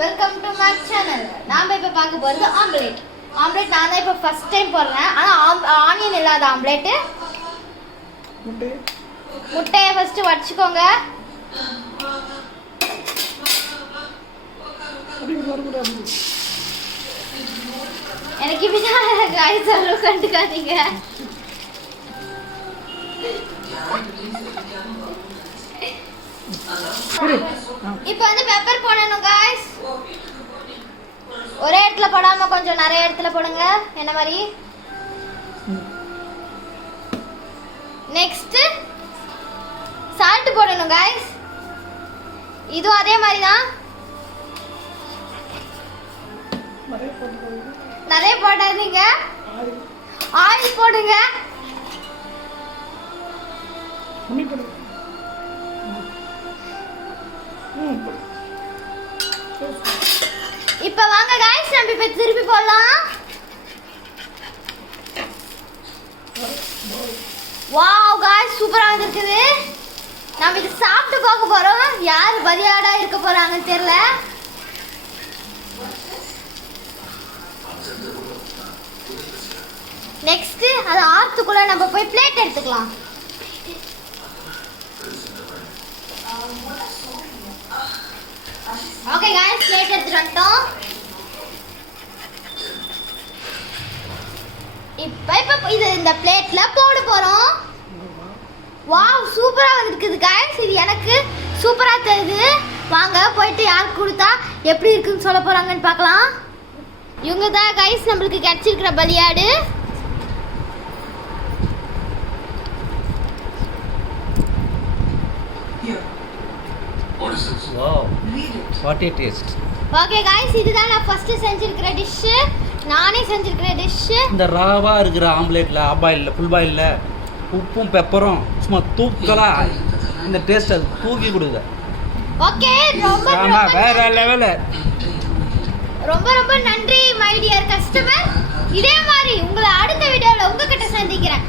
Welcome to my channel. நாம இப்ப பார்க்க போறது ஆம்லெட். ஆம்லெட் நான் தான் இப்ப ஃபர்ஸ்ட் டைம் போடுறேன். ஆனா ஆனியன் இல்லாத ஆம்லெட். முட்டையை ஃபர்ஸ்ட் வச்சுக்கோங்க. எனக்கு இப்படிதான் गाइस அவ்வளவு கண்டுக்காதீங்க. இப்போ வந்து பெப்பர் போடணும் गाइस. ஒரே இடத்துல போடாம கொஞ்சம் நிறைய இடத்துல போடுங்க. என்ன மாதிரி? நெக்ஸ்ட் சால்ட் போடணும் गाइस. இது அதே மாதிரி தான். நிறைய போடாதீங்க. ஆயில் போடுங்க. இப்ப வாங்க गाइस நம்ம இப்ப திருப்பி போடலாம். வாவ் गाइस சூப்பரா வந்திருக்குது. நாம இது சாப்பிட்டு பார்க்க போறோம். யார் பலியாடா இருக்க போறாங்கன்னு தெரியல. நெக்ஸ்ட் அது ஆர்த்துக்குள்ள நம்ம போய் பிளேட் எடுத்துக்கலாம். ஓகே गाइस பிளேட் எடுத்துட்டோம். இப்போ இது இந்த பிளேட்ல போட போறோம். வாவ் சூப்பரா வந்திருக்குது गाइस. இது எனக்கு சூப்பரா தெரியுது. வாங்க போயிட்டு யாருக்கு கொடுத்தா எப்படி இருக்குன்னு சொல்ல போறாங்கன்னு பார்க்கலாம். இவங்க தான் गाइस நம்மளுக்கு கிடைச்சிருக்கிற பலியாடு. Wow, what a taste. Okay guys இதுதான் நான் ஃபர்ஸ்ட் செஞ்சிருக்கிற டிஷ். நானே செஞ்சிருக்கிற டிஷ். இந்த ராவா இருக்கிற ஆம்லெட்ல ஆபாயில்ல ஃபுல் பாயில்ல உப்பும் பெப்பரும் சும்மா தூக்கலா இந்த டேஸ்ட் அது தூக்கி கொடுங்க. ஓகே ரொம்ப வேற லெவல். ரொம்ப நன்றி மை டியர் கஸ்டமர். இதே மாதிரி உங்களை அடுத்த வீடியோல உங்ககிட்ட சந்திக்கிறேன்.